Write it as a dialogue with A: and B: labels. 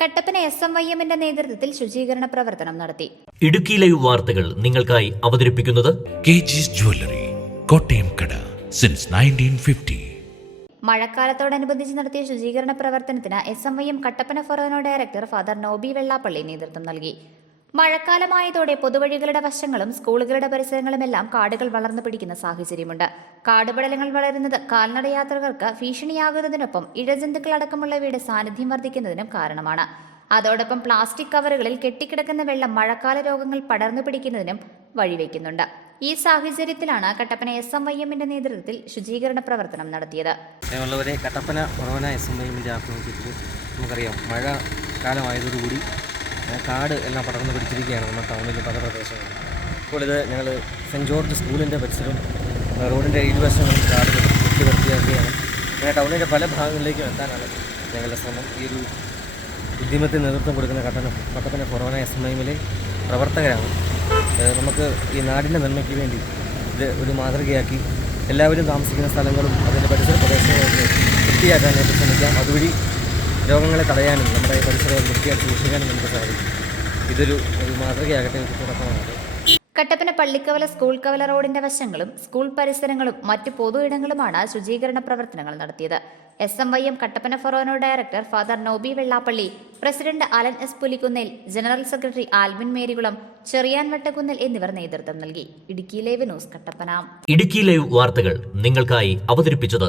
A: Kattappana S M Y എമ്മിന്റെ നേതൃത്വത്തിൽ ശുചീകരണ പ്രവർത്തനം നടത്തി.
B: ഇടുക്കി ലൈവ് വാർത്തകൾ നിങ്ങൾക്കായി അവതരിപ്പിക്കുന്നത്
C: കെ ജിസ് ജ്വല്ലറി കോട്ടയം കട സിൻസ് നയന്റീൻ ഫിഫ്റ്റി
A: മഴക്കാലത്തോടനുബന്ധിച്ച് നടത്തിയ ശുചീകരണ പ്രവർത്തനത്തിന് S M Y M Kattappana forane director father Nobi Vellappally നേതൃത്വം നൽകി. മഴക്കാലമായതോടെ പൊതുവഴികളുടെ വശങ്ങളും സ്കൂളുകളുടെ പരിസരങ്ങളുമെല്ലാം കാടുകൾ വളർന്നു പിടിക്കുന്ന സാഹചര്യമുണ്ട്. കാടുപടലങ്ങൾ വളരുന്നത് കാൽനട യാത്രകർക്ക് ഭീഷണിയാകുന്നതിനൊപ്പം ഇഴജന്തുക്കളടക്കമുള്ളവയുടെ സാന്നിധ്യം വർദ്ധിക്കുന്നതിനും കാരണമാണ്. അതോടൊപ്പം പ്ലാസ്റ്റിക് കവറുകളിൽ കെട്ടിക്കിടക്കുന്ന വെള്ളം മഴക്കാല രോഗങ്ങൾ പടർന്നു പിടിക്കുന്നതിനും വഴിവെക്കുന്നുണ്ട്. ഈ സാഹചര്യത്തിലാണ് കട്ടപ്പന എസ് എം വൈ എമ്മിന്റെ നേതൃത്വത്തിൽ ശുചീകരണ പ്രവർത്തനം നടത്തിയത്.
D: കട്ടപ്പന എസ് എം ഐമിന്റെ ആഭിമുഖ്യത്തിൽ നമുക്കറിയാം മഴ കാലമായതോടുകൂടി കാട് എല്ലാം പടർന്നു പിടിച്ചിരിക്കുകയാണ് നമ്മുടെ ടൗണിലും പല പ്രദേശങ്ങളും ഇപ്പോൾ ഇത് ഞങ്ങൾ സെന്റ് ജോർജ് സ്കൂളിന്റെ പരിസരം റോഡിന്റെ ഇരുവശങ്ങളും കാട് വെട്ടി വൃത്തിയാക്കുകയാണ്. അങ്ങനെ ടൗണിന്റെ പല ഭാഗങ്ങളിലേക്കും എത്താനാണ് ഞങ്ങളുടെ ശ്രമം. ഈ ഒരു ഉദ്യമത്തിന് നേതൃത്വം കൊടുക്കുന്ന കട്ടപ്പന കട്ടപ്പന കൊറോണ എസ് എം ഐമിലെ പ്രവർത്തകരാണ്. നമുക്ക് ഈ നാടിന്റെ നന്മയ്ക്ക് വേണ്ടി ഇത് ഒരു മാതൃകയാക്കി എല്ലാവരും താമസിക്കുന്ന സ്ഥലങ്ങളും അതിന്റെ പരിസര പ്രദേശങ്ങളൊക്കെ വൃത്തിയാക്കാനായിട്ട് ശ്രമിക്കാം. അതുവഴി രോഗങ്ങളെ തടയാനും നമ്മുടെ ഈ പരിസരം വൃത്തിയായിട്ട് സൂക്ഷിക്കാനും നമുക്ക് സാധിക്കും. ഇതൊരു ഒരു മാതൃകയാകട്ടെ തുടക്കമാകട്ടെ
A: കട്ടപ്പന പള്ളിക്കവല സ്കൂൾ കവല റോഡിന്റെ വശങ്ങളും സ്കൂൾ പരിസരങ്ങളും മറ്റ് പൊതു ഇടങ്ങളുമാണ് ശുചീകരണ പ്രവർത്തനങ്ങൾ നടത്തിയത്. S M Y M Kattappana forane director father Nobi Vellappally president Alan S Pulikkunnel general secretary Alvin Marykulam Cherian Vattakkunnel എന്നിവർ നേതൃത്വം നൽകി. Idukki live news Kattappana.
B: Idukki live വാർത്തകൾ നിങ്ങൾക്കായി അവതരിപ്പിച്ചത്